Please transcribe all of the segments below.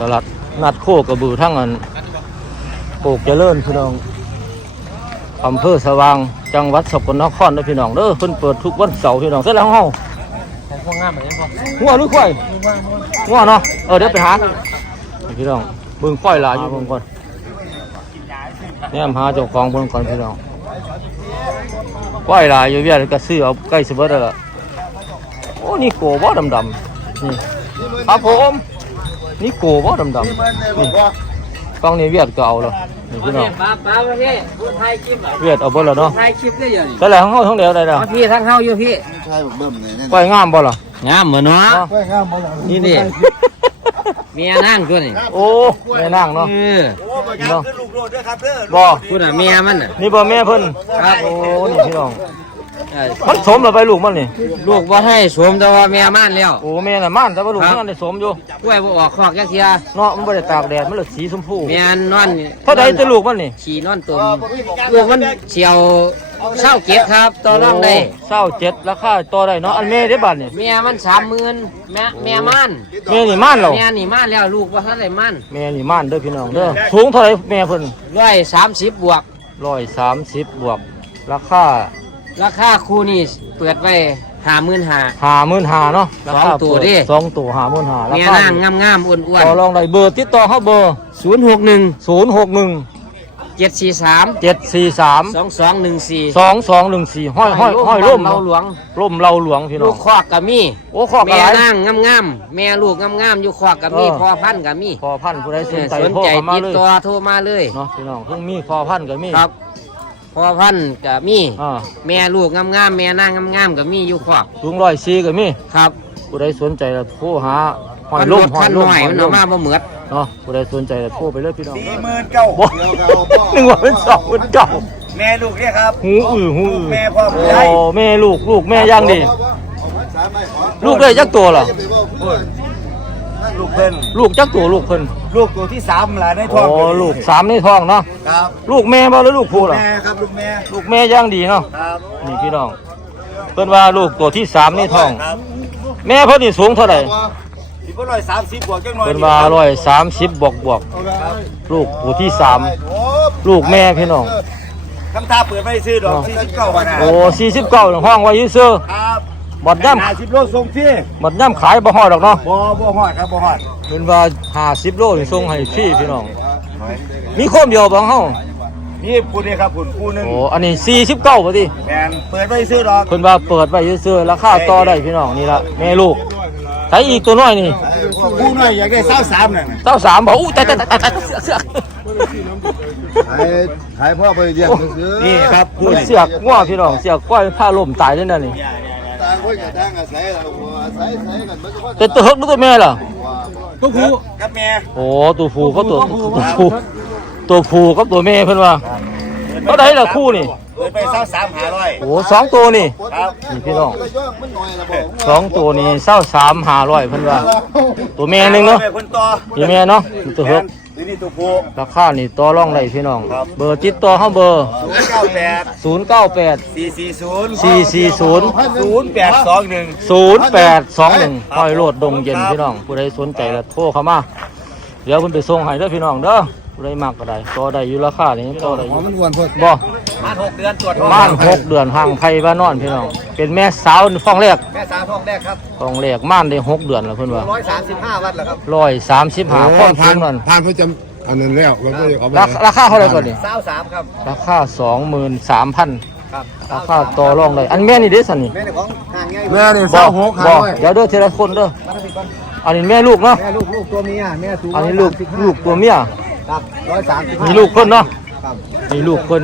ตลาดนัดโคกระบือทั้งอันโคกเจริญพี่น้องอำเภอสว่าง จังหวัดสกลนครเด้อพี่น้องเด้อเพิ่นเปิดทุกวันเสาร์พี่น้องเสร็จแล้วเฮาของพวกงามเหมือนกันบ่งัวหรือควายงัวเนาะเออเดี๋ยวไปหานี่พี่น้องเบิ่งควายหลายอยู่เบิ่งก่อนเนี่ยหาเจ้าของเบิ่งก่อนพี่น้องควายหลายอยู่เวียดก็ซื้อเอาใกล้สิเบิดแล้วล่ะโอ้นี่โกบ่ดำๆนี่ครับผม นี่โกบ่ดำๆนี่ฟังนี่เวียดก็เอาแล้วนี่พี่น้องป้าป้าประเทศผู้ไทยคลิปอะเวียดเอาเบิดแล้วเนาะไทยคลิปได้ยังแต่แล้วของเฮาทั้งเดียวได้แล้วพี่ทั้งเฮาอยู่พี่ใช่ผมเบิ่มเลยเนี่ยควายงามบ่ล่ะงามเหมือนเนาะเนาะนี่นี่เมียนั่งตัวนี่โอ้แม่นางเนาะเออเนาะบ่พูดอะเมียมันน่ะนี่บ่แม่เพิ่นครับโอ้นี่พี่น้องเออ มันสมแล้วไปลูกมันนี่ลูกบ่ให้สวมแต่ว่าเมียมันแล้วโอ้แม่น่ะม่านแต่ว่าลูกมันได้สมอยู่กล้วยบ่ออกคอกจักเทียเนาะมันบ่ได้ตากแดดมันเลยสีชมพูเมียนอนเท่าใดแต่ลูกมันนี่ขี่นอนตุ่มลูกมันเฉียวเศร้าเก็บครับต่อรองได้เศร้าเจ็ดราคาต่อได้เนาะอันแม่ได้บาทนี่เมียมันสามหมื่นแม่แม่มันแม่นี่ม่านเหรอเมียนี่มันแล้วลูกว่าเท่าไหร่มันแม่นี่ม่านเด้อพี่น้องเด้อสูงเท่าไหร่แม่เพิ่นร้อยสามสิบบวก130บวกราคา ราคาคู่นี่เปิดไว้ห้าหมื่นห้า55,000เนาะราคาสองตัวดิ สองตัว55,000ราเมียคานั่งงามงามๆอ้วนอ้วนต่อรองได้เบอร์ติดต่อเฮาเบอร์ศูนย์หกหนึ่ง061เจ็ดสี่สาม743สองสองหนึ่งสี่2214ห้อยห้อยห้อยร่มเราหลวง ร่มเราหลวงพี่น้ลูองกคอกกับมีโอ้ขอบแม่อะไรนั่งงามงามๆแม่ลูกงามงามๆอยู่คอกกับมีเออ พอพันธุ์กับมีพอพันธุ์ผู้ใดสนใจสนโทรใจเข้ามาติดเลยต่อโทรมาเลย เนาะพี่น้องเพิ่งมีพอพันธุ์ก็มีครับ พอพันธุ์กับมีอ่าแม่ลูกงามงามๆแม่นั่งงามงามๆกับมีอยู่คอกสูงร้อยสี่ก็มีครับผู้ใดสนใจก็โทรหาหอยพันลุ่รมถหอพัยนลุ่หมน่อยหอยมันลุ่เอามมาบ่เหมือดเนาะผู้ใดสนใจก็โทรไปเลยพี่น้องสี่หมื่นเก้าบ่นึกว่าเป็นสองเป็นเก้าแม่ลูกเนี่ยครับ หูอื้อหูอื้อแม่พ่อผู้ใหญ่ โอ้แม่ลูกลูกแม่ย่างดี ลูกได้จักตัวเหรอ ลูกเพิ่นลูกจักตัวลูกเพิ่นลูกตัวที่สามหลานในท้โอ้องลูกสามในท้องเนาะครับลูกแม่บ่หรือลูกผู้เหรอแม่ครับลูกแม่ลูกแม่ย่างดีเนาะครับนี่พี่น้องเพิ่นว่าลูกตัวที่สามในท้อง ครับแม่เพิ่นนี่สูงเท่าไหร่สิบร้อยสามสิบบวกจังหน่อยเป็นว่าร้อยสามสิบบวกบวกลูกผู้ที่สามลูกแม่พี่น้องคำตาเปิดไม่ซื้อดอกสี่สิบเก้าบาทนะโอ้สี่สิบเก้าห้องไว้อยืซื้อครับ บัดย่ห้าสิบโลส่งที่ำบัดย่ำขายบ่ฮอดดอกเนาะบ่บ่ฮอดครับบ่ฮอดเป็นว่าห้าสิบโลนี่ส่งให้พี่พี่น้อง มีโคมเดียวบางเฮานี่พูดเลยครับคุณคู่หนึงโอ้อันนี้สี่สิบเก้าพอดีแมนเปิดไม่ซื้อดอกเพิ่นว่าเปิดไว้ซื้อๆราคาต่อได้พี่น้องนี่ละแม่ลูกใช้อีกตัวน้อยนี่คู่หน่อยอยากได้เศร้าสามนั่นน่ะเต้าสามบอกอู้แต่แต่แต่แต่เสือกเสือกหายหายพ่อไปเรียนซื้อนี่ครับคู่นี่เสือกง้อพี่น้องเสือกก้อยผ้าล่มตายด้วยนั่นนี่ต่าง คนกับต่างอาศัยเราอาศัยอาศัยกันมันก็ว่าแต่ตัวเฮกหรือตัวแม่ล่ะตัวผู้กับแม่โอ้ตัวผู้ก็ตัวตัวผู้ตัวผู้กับตัวแม่เพิ่นว่าเท่าไหร่ล่ะคู่นี่เปิดไปเศร้าสามหาร้อยโอ้สองตัวนี่ครับนี่พี่น้องย่องมันหน่อยละบอกสองตัวนี่เศร้าสามหาร้อยเพิ่นว่า ตัวแม่หนึงเนาะแม่คนต่อนี่แม่เนาะนี่ตัวเฮก นี่นี่ตัวผู้ ราคานี่ต่อรองได้พี่น้อง ครับ เบอร์ติดต่อเฮาเบอร์ ศูนย์เก้าแปด098 สี่สี่ศูนย์440 ศูนย์แปดสองหนึ่ง0821ห้อยโลดดงเย็นพี่น้อง ผู้ใดสนใจก็โทรเข้ามา เดี๋ยวเพิ่นไปส่งให้เด้อพี่น้องเด้อผู้ใดมักก็ได้ต่อได้อยู่ราคานี้ต่อได้อยู่มันอ้วนเพิ่นบ่ มาหกเดือนตรวจประมาณหกเดือนห่างไผบ้านนอนพี่น้อง เป็นแม่สาวฟ้องแรกแม่สาวท้องแรกครับฟ้องแรกม่านได้หกเดือนแล้วเพิ่นว่าร้อยสามสิบห้าวัตต์แล้วครับร้อยสามสิบห้าความสูงนั่นผ่านเพื่อจำอันนั้นแล้วมันก็เอาไปราคาราคาเท่าไหร่ก่อนนี่สาวสามครับราคาสองหมื่นสามพันครับราคาต่อรองได้อันแม่นี่เด้สันนี่แม่ในของห่างไงแม่นี่บสาอวหกบหาอไว้เดี๋ยวเด้อทีละคนเด้ออันนี้แม่ลูกเนาะแม่ลูกลูกตัวเมียแม่สูงอันนี้ลูกลูกตัวเมียครับร้อยสามสิบมีลูกเพิ่นเนาะครับมีลูกเพิ่น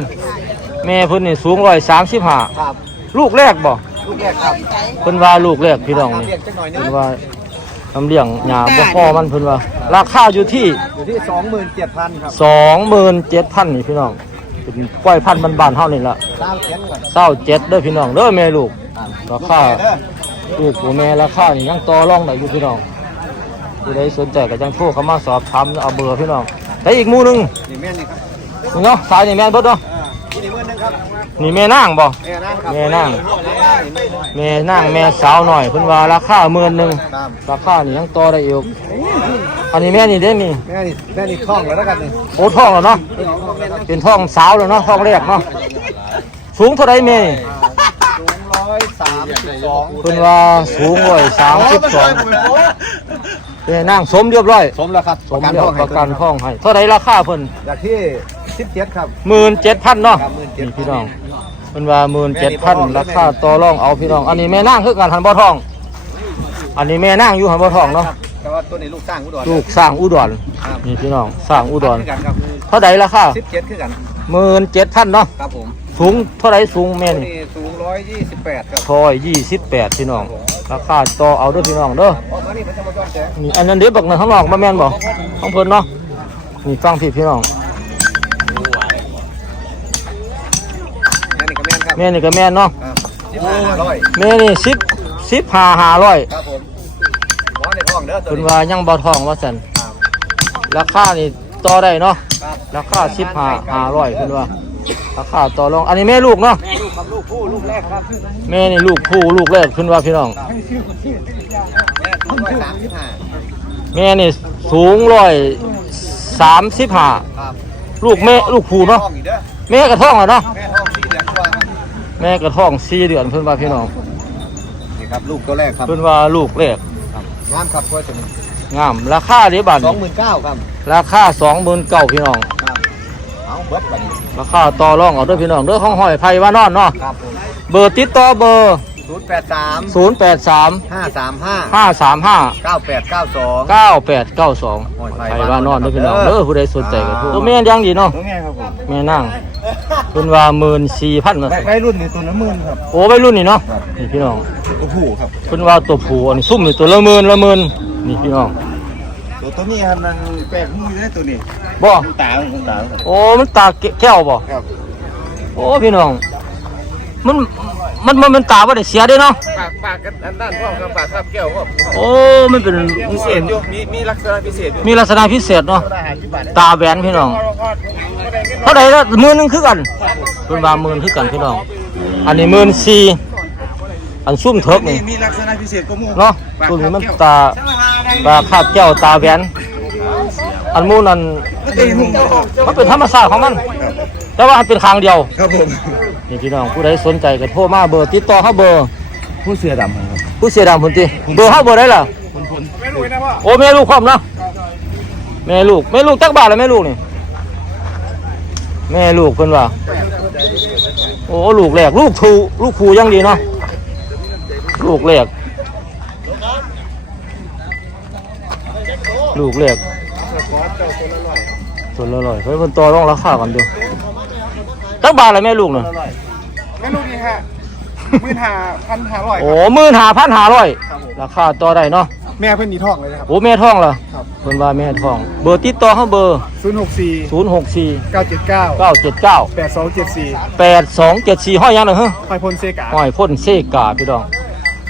แม่เพิ่นนี่สูงร้อยสามสิบห้าครับ ลูกแรกบ่ลูกแรกครับเพิ่นว่าลูกแรกพี่น้องนี่เรียกจังหน่อยนึเพิ่งนว่าลำเลี้ยงหญ้าบ่พอมันเพิ่นว่า ราคาอยู่ที่อยู่ที่สองหมื่นเจ็ดพันครับสองหมื่นเจ็ดพันนี่พี่น้องเป็นกล้วยพันธุ์บ้านๆเฮานี่ล่ะสาวเขียนก่อนเศร้าเจ็ดเด้อพี่น้องเด้อแม่ลูกราคาลูกของแม่ราคานี่ยังต่อรองได้อยู่พี่น้องผู้ใดสนใจก็จังโทรเข้ามาสอบถามเอาเบอร์พี่น้องแต่อีกหมู่หนึงนี่แม่นี่ครับนี่เนาะสายนี่แม่นเบิดเนาะอ่า นี่หมื่นหนึงครับนี่แม่นางบ่แม่นั่งครับแม่นั่งแม่นั่งแม่นางแม่สาวหน่อยเพิ่นว่าราคาหมื่นหนึงครับราคานี่ยังต่อได้อีกอันนี้แม่นี่เด้นี่แม่นี่แม่นี่คล่องแล้วแล้วกันนี่โอ้ท้องแล้วเนาะเป็นท้องสาวแล้วเนาะท้องแรกเนาะสูงเท่าไรแม่นี่สูงร้อยสามสิบสองเพิ่นว่าสูงร้อยสามสิบสองเป็นนั่งสมเรียบร้อย สมแล้วครับสมเรียบประกันท้องให้เท่าไรราคาเพิ่นจากที่ สิบเจ็ดครับหมื่นเจ็ดพันเนาะครับ17,000นี่พี่น้องเพิ่นว่าหมื่นเจ็ดพันราคาต่อรองเอาพี่น้อง อันนี้แม่นางคือกันหันบ่ทอง อันนี้แม่นางอยู่หันบ่ทองเนาะแต่ว่าตัวนี้ลูกสร้างอุดรลูกสร้างอุดรครับนี่พี่น้องสร้างอุดรคือกันครับเท่าใดราคาสิบเจ็ดคือกันหมื่นเจ็ดพันเนาะครับผมสูงเท่าไรสูงแม่ตัวนี่นี้สูงร้อยยี่สิบแปดครับซอยยี่สิบแปดพี่น้องราคาต่อเอาเด้อพี่น้องเด้อออกมานี่มันจะมาจอดแจกนี่อันนั้นเดี๋ยวบักหนึ่งข้างนอกมาแม่นบ่ของเพิ่นเนาะนี่ฟังพี่พี่น้อง ม่นี่ก็แม่นครับแม่นี่ก็แม่นเนาะครับสิบห้าห้าร้อยแม่นี่สิบสิบห้าห้าร้อยครับผมหมอในท้องเด้อตัวเพิ่นนี้ว่ายังบ่ทองว่าซั่นครับราคานี่ต่อได้เนาะครับราคาสิบห้าห้าร้อยเพิ่นว่าราคาต่อรองอันนี้แม่ลูกเนาะแม่ลูกครับลูกผู้ลูกแรกครับแม่นี่ลูกผู้ลูกแรกเพิ่นว่าพี่น้อง แม่สูงร้อยสามสิบห้าแม่นี่สูงร้อยสามสิบห้าครับลูกแม่ลูกผู้เนาะท้องอีกเด้อแม่กระท้องแล้วเนาะแม่ท้อง แม่กระท้องสี่เดือนเพิ่นว่าพี่น้องนี่ครับลูกตัวแรกครับเพิ่นว่าลูกแรกงามครับพ่อตัวนี้งาม ราคาเด้บาดสองนี้หมื่นเก้าครับราคาสองหมื่นเก้าพี่น้องครับเอาเบิดบัดนี้ราคาต่อรองเอาเด้วยพี่น้องเด้อของหอยไผ่ว่านอนเนาะครับผมเบอร์ติดต่อเบอร์ ศูนย์แปดสามศูนย์แปดสามห้าสามห้าห้าสามห้าเก้าแปดเก้าสองเก้าแปดเก้าสองหอยไผ่ไผ่ว่านอนเด้อพี่น้องเด้เด้ออผู้ใดสนใจก็โทรตัวแม่นยังดีเนาะตัวแม่ครับผมแม่นั่งเพิ่นว่าหมื่นสี่พันเนาะใกล้รุ่นนี่ตัวละหมื่นครับโอ้ไปรุ่นนี่เนาะนี่พี่น้องตัวผู้ครับเพิ่นว่าตัวผู้อันนี้ซุ่มนี่ตัวละหมื่นละหมื่นนี่พี่น้องตัวตัวนี้ครับมันแปลกมือได้ตัวนี้บ่ตาของตาโอ้มันตาแก้วบ่ครับโอ้พี่น้อง มันมันมันมันตาบ่ได้เสียเด้เนาะปากปากกันอันด้านพ่อครับปากครับแก้วครับโอ้มันเป็นพิเศษอยู่มีมีลักษณะพิเศษอยู่มีลักษณะพิเศษเนาะได้หาที่บาทตาแหวนพี่น้องเท่าไหร่ละหมื่นหนึงคือกันเพิ่นว่าหมื่นคือกันพี่น้องอันนี้หมื่นสี่อันซุ่มเถิกนี่มีลักษณะพิเศษก็มูเนาะตัวนี้มันตาตาคาบแก้วตาแหวนอันหมูนั่นมันเป็นธรรมชาติของมัน แต่ว่ามันเป็นคางเดียวครับผม นี่พี่น้องผู้ใดสนใจก็โทรมาเบอร์ติดต่อเขาเบอร์ผู้เสือดำครับผู้เสียดำพุ่นติเบอร์เขาเบอร์ได้ล่ะไม่รู้นะพ่อโอ้แม่ลูกพร้อมเนาะแม่ลูกแม่ลูกจักบาทแล้วแม่ลูกนี่แม่ลูกเพิ่นว่าโอ้ลูกแรกลูกผูลูกผูยังดีเนาะลูกแรกลูกแรกส่วนละร้อยเพิ่นเพิ่นต่อรองราคากันเดู จักบาทแล้วแม่ลูกน่ะไม่รู้นี่ฮะหมื่นห้าพันห้าร้อยโอ้หมื่นห้าพันห้าร้อยราคาต่อได้เนาะแม่เพิ่นมีทองเลยนะครับ โอ้แม่ท้องเหรอครับ เพิ่นว่าแม่ท้อง เบอร์ติดต่อเขาเบอร์ ศูนย์หกสี่ศูนย์หกสี่เก้าเจ็ดเก้าเก้าเจ็ดเก้าแปดสองเจ็ดสี่แปดสองเจ็ดสี่ห้อยยังเหรอฮะไฟพลเซกาห้อยพ่นเซกาพี่น้อง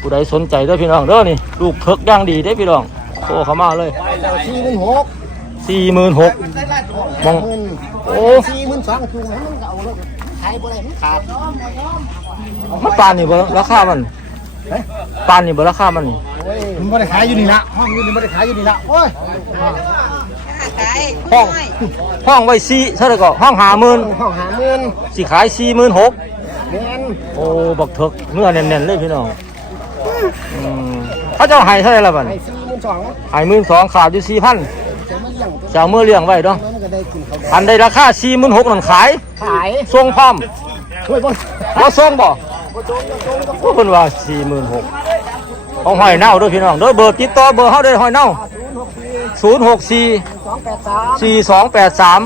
ผู้ใดสนใจเด้อพี่น้องเด้อนี่ ลูกเพิกย่างดีเด้อพี่น้องโทรเข้ามาเลย สี่หมื่นหก สี่หมื่นหกมองโอ้สี่หมื่นสองจุงมันก็เอาแล้วขายบ่ได้มันขาดมันปานนี่บ่ราคามันปานนี่บ่ราคามันนี่มันบ่ได้ขายอยู่นี่ละห้องอยู่นี่บ่ได้ขายอยู่นี่ละโอ้ยห้องห้องไว้สี่เท่าไหร่ก็ห้องหาหมื่นห้องหาเงินสิขายสี่หมื่นหกแม่นโอ้บักเถิกเนื้อแน่นๆเลยพี่น้องอืมเขาเจ้าให้เท่าไหร่ละบัดไอ้นี้สี่หมื่นสองให้หมื่นสองขาดอยู่สี่พัน จะมันยังจะเอามื่อเลี้ยงไว้เนาะมันก็ได้กินเขาวอันใดราคาสี่หมื่นหกนั่นขายขายส่งพร้อมช่วยบ่ว่าส่งบ่พวกเพิ่นว่าสี่หมื่นหกของหอยเน่าเด้วยพี่น้องเด้อเบอร์ติดต่อเบอร์เฮาเด้อหอยเน่าศูนย์หกสี่สองแปดสามสี่สองแปดสาม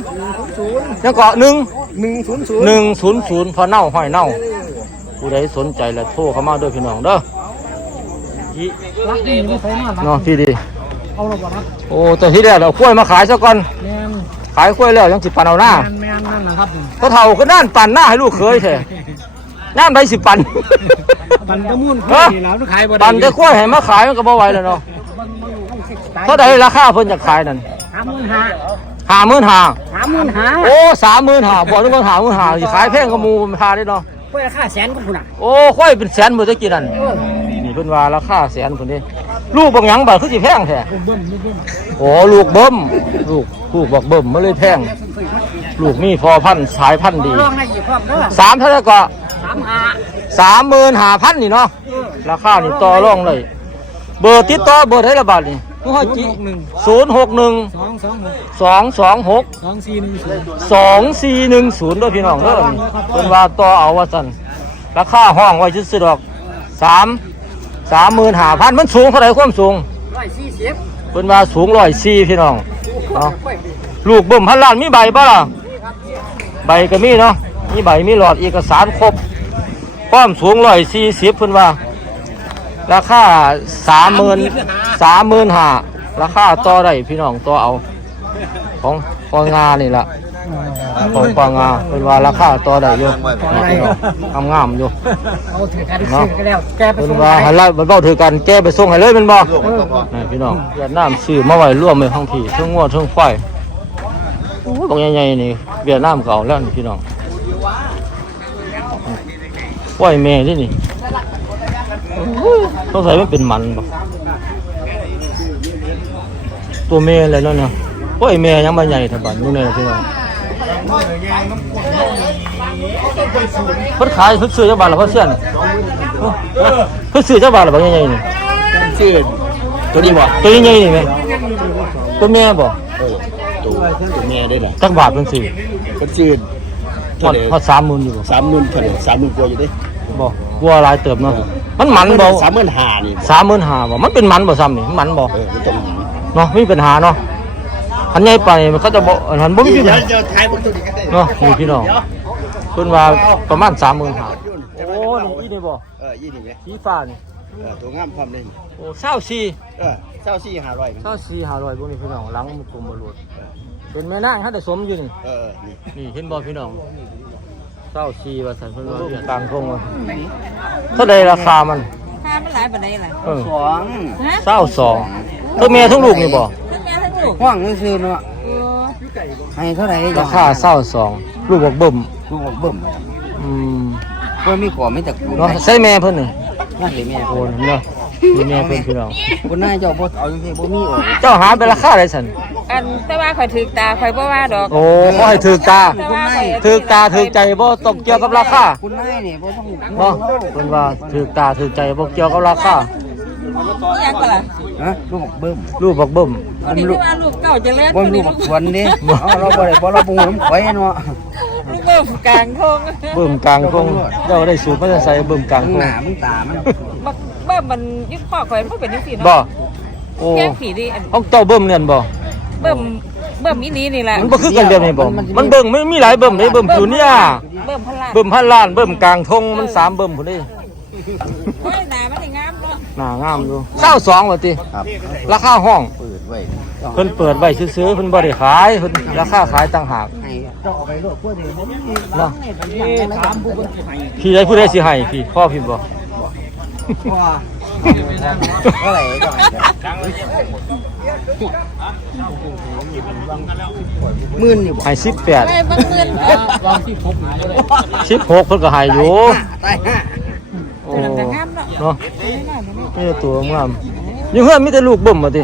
ศูนย์ยังเกาะหนึ่งหนึ่งศูนย์ศูนย์หนึ่งศูนย์ศูนย์พอเน่าหอยเน่าผู้ใดสนใจแล้วโทรเข้ามาเด้อพี่น้องเด้ออีรักดีไม่ใช่มากเนาะพี่ดี เอาลงก่อนนะโอ้แต่ที่แรกเรากล้วยมาขายซะก่อนแม่นขายกล้วยแล้วยังสิปันเอาหน้าแม่นแม่นนั่นนะครับเขาเท่าก็นั่นปั่นหน้าให้ลูกเคยแท้นั่นไปสิปันปันกระมุ่นเอ้อนี่แล้วขายบ่ได้ปั่นจะกล้วยให้มาขายมันก็บ่ไหวแล้วเนาะเท่าใดราคาเพิ่นจะขายนั่นสามหมื่นห้าห้าหมื่นห้าสามหมื่นห้าโอ้สามหมื่นห้าบอกนึกว่าห้าหมื่นห้าสิขายแพงกับหมูมันพาได้เนาะเพื่อค่าแสนก็คุณอะโอ้ค่อยเป็นแสนหมดตะกี้นั่นนี่เพิ่นว่าราคาแสนพุ่นนี่ ลูกบางหยังบ่คือสิแพงแท้โอ้ลูกเบิ่มลูกลูกบอกเบิ่มมันเลยแพง ลูกมีพอพันธุ์สายพันธุ์ดีลองให้อยู่พร้อมเด้อสามเท่าไหร่ก็สามห้าสามหมื่นห้าพันนี่เนาะราคานี่ต่อรองเลย เบอร์ติดต่อเบอร์เท่าไหร่บาทนี่ผู้ให้จีศูนย์หกหนึ่งสองสองหกสองสองหกสองสี่หนึ่งศูนย์สองสี่หนึ่งศูนย์ด้วยพี่น้องเด้อเป็นว่าต่อเอาว่าสันราคาห้องไว้ซื้อๆดอกสาม สามหมื่นห้าพันมันสูงเท่าไหร่ความสูงร้อยสี่สิบเป็นว่าสูงร้อยสี่พี่น้องเนาะลูกเบิ่มพันล้านมีใบบ่ล่ะใบก็มีเนาะมีใบมีหลอดเอกสารครบความสูงร้อยสี่สิบเพิ่นว่า ราคาสามหมื่นสามหมื่นห้าราคาต่อได้พี่น้องต่อเอา ของปองานี่ล่ะ ของปองาเป็นว่าราคาต่อได้อยู่งามงามอยู่เอาถือกันซื้อกันแล้วแกไปเป็นส่งว่าไปหันไล่เบ้าถือกันแก้ไปส่งให้เลยแมันบ่ลูกมันก็พอนี่พี่น้องเวียดนามซื้อมาไว้ร่วมไว้ทั้งพี่ทั้งงัวทั้งควายโอ้ยบางใหญ่ๆนี่เวียดนามเขาเอาแล้วนี่พี่น้องควายแม่ที่นี่ต้องใส่ไมันเป็นมันบ่ตัวแม่อะไรแล้วเนี่ยควายแม่ยังมาใหญ่ถ้าบัดนู่นนี่พี่น้อง เพิ่นขายเพิ่นซื้อจักบาทละเพิ่นเสียนเพิ่นซื้อจักบาทละบางใหญ่ๆนี่ชื่อตัวนี้บ่ตัวใหญ่ๆนี่ไหมตัวแม่บ่เออตัวตัวแม่ได้ล่ะจักบาทเป็นสี่ก็ชื่อพอดพอดสามหมื่นอยู่บ่สามหมื่นเท่าไหร่สามหมื่นกว่าอยู่ดิบ่กลัวหลายเติบเนาะมันมันบ่สามหมื่นห้านี่สามหมื่นห้าบ่มันเป็นมันบ่ซ้ำนี่มันบ่เออมันต้องเนาะมีปัญหาเนาะ อันใหญ่ไปมันเขาจะบ่อันนั้นบ่มีปัญหาจะทายบนตัวนี้ก็ได้เนาะนี่พี่น้องเพิ่นว่าประมาณ35,000โอ้นี่อีนี่บ่เออยี่นี่ไหมสีฟ้านี่เออตัวงามพร้อมเลยโอ้24เออเศร้าสี่ห้าร้อย24 500บ่นี่พี่น้องหลังมันกลมบ่รวดเป็นแม่นางเขาได้สมอยู่นี่เออนี่นี่เห็นบ่พี่น้องเศร้าชีว่าสันเพิ่นว่าเรื่องกลางทงว่าเท่าใดราคามันค่ามันหลายปานใดล่ะเออสองฮะเศร้าสองตัวเมียทั้งลูกนี่บ่ทั้งแม่ทั้งลูก ห้องนี่คือเนาะเออให้เท่าไหร่ราคาเศร้าสองลูกบอกเบิ่มลูกบอกเบิ่มอืมเพิ่นมีขอไม่ตะกูเนาะใส่แม่เพิ่นนี่นั่นเลยแม่โอ้เนาะมีแม่เพิ่นพี่น้องคนนายเจ้าบ่เอาจังซี่บ่มีออกเจ้าหาเป็นราคาได้สันอันแต่ว่าข่อยถือตาข่อยบ่ว่าดอก โอ้ขอให้ถูกตาแต่ว่าข่อยถูกตาถูกใจบ่ต้องเกี่ยวกับราคาคุณนายนี่บ่ต้องเนาะเพิ่นว่าถูกตาถูกใจบ่เกี่ยวกับราคาอิห ยังก็ล่ะฮะลูกบอกเบิ่มลูกบอกเบิ่มนี่คือว่าลูกเก่าเจริญบ่ลูกบอกสวนเด้เอาเราบ่ได้บ่เราบ่ฮู้น้ำข่อยเนาะลูกเบิ่มกลางทงเบิ่มกลางคงเจ้าได้สูตรมาจะใส่เบิ่มกลางมึงคหงน้ามึงตามันบักเบิ่มมันยึดข้อข่อยมันเป็นจังซี่บ่เนาะโอ้แค่ผีดิอันของเจ้าเบิ่มเรียนบ่เบิ่มเบิ่มอีหลีนี่แหละมันบ่คือกันเดียวนี่บ่มันเบิ่งไม่มีหลายเบิ่มเด้เบิ่มอยู่เนี่ยเบิ่มพลาดเบิ่มพันล้านเบิ่มกลางทงมันสามเบิ่มพุ่นเด้ โอ้ยหน้ามันนี่งามเนาะ หน้างามอยู่เศร้าสองว่าติครับราคาห้องเปิดไว้เพิ่นเปิดไว้ซื้อๆเพิ่นบ่ได้ขายเพิ่นราคาขายต่างหากให้เจ้าเอาไปรวดพวกนี้บ่มีเนาะถามผู้เพิ่นสิให้พี่ได้ผู้ใดสิให้พี่พ่อพี่บ่ว่าเท่าไหร่เท่าไหร่หมื่นนี่บ่ให้18ไปเบิ่งเงินเออ16เพิ่นก็ให้อยู่ตายห้า โอ้ ตัวนั้นก็งาม เนาะเนาะนี่ตัวงามอยู่เฮือนมีแต่ลูกเบิ่มว่าติ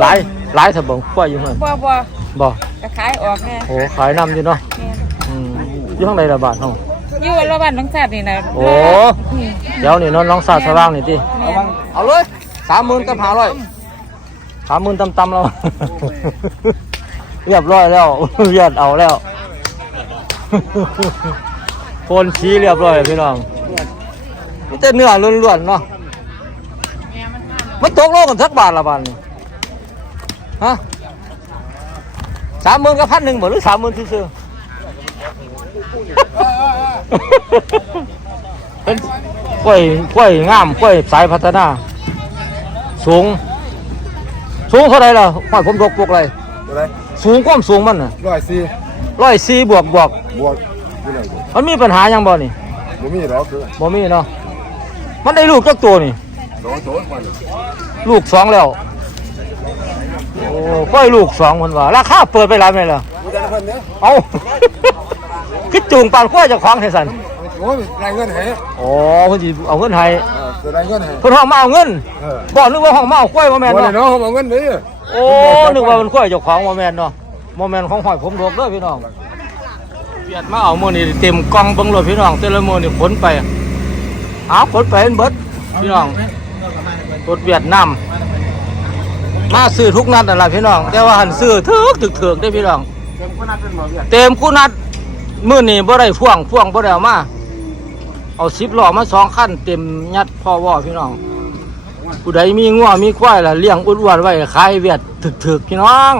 หลายหลายถ้าบ่กว่าอยู่เฮือนบ่บ่บ่ก็ขายออกแน่โอ้ขายนำอยู่เนาะแม่นอืมอยู่ข้างในระบาดเฮาอยู่ระหว่างน้องชาตินี่นะโอ้เดี๋ยวนี่น้องน้องสาดสว่างนี่ติเอาเลยสามหมื่นกับหาร้อยสามหมื่นต่ำๆแล้วเรียบร้อยแล้วเรียดเอาแล้วโคนชี้เรียบร้อยพี่น้อง มีแต่เนื้อล้วนๆเนาะมันตกโลกันสักบาทละบาทนี่ฮะสามหมื่นกับพันหนึ่งบ่หรือสามหมื่นซื่อๆเป็นกล้วยกล้วยงามกล้วยสายพัฒนา สูง สูงเท่าไรล่ะห้อยผมดกปลูกอะไรอะไรสูงความสูงมันน่ะร้อยสี่ร้อยสี่บวกบวกบวกอยู่ไหนบ่มันมีปัญหาหยังบ่นี่บ่มีแล้วคือบ่มีเนาะ มันได้ลูกจักตัวนี่โดนโดนมันลูกสองแล้ว โอ้กล้วยลูกสองมันว่าราคาเปิดไปหลายไหมล่ะกูจะคนเนี้ยเอาคือจูงปานกล้วยเจากของไทสันโอ้ยรายเงินให้อ๋อเพิ่นสิเอาเงินให้ตัวใดก็ได้เพิ่นห้องมาเอาเงินเออบ่นึกว่าห้องมาเอากล้วยบ่แม่นบ่ได้เนาะ เนาะเขาบอกเงินนี่โอ้ นึกว่ามันกล้วยเจ้าของบ่แม่นเนาะบ่แม่นของหอยผมดอกเด้อพี่น้องเวียดมาเอามื้อนี้เต็มกล่องเบิ่งรถพี่น้องแต่ละมื้อนี่ขนไป เอาขนไปเห็นเบิดพี่น้องรถเวียดนามมาซื้อทุกนัดนั่นล่ะพี่น้อง แต่ว่าหันซื้อถึกถึกถึกได้อพี่น้อง เต็มคนนัดเป็นบ่เวียดเต็มคู่นัดมื้อนี้บ่ได้พ่วงพ่วงบ่ได้เอามา เอา10ล้อมาสองคันเต็มยัดพ่อว่อพี่น้องผู้ใดมีงัวมีควายล่ะเลี้ยงอ้วนๆไว้ขายเวียดถึกๆพี่น้อง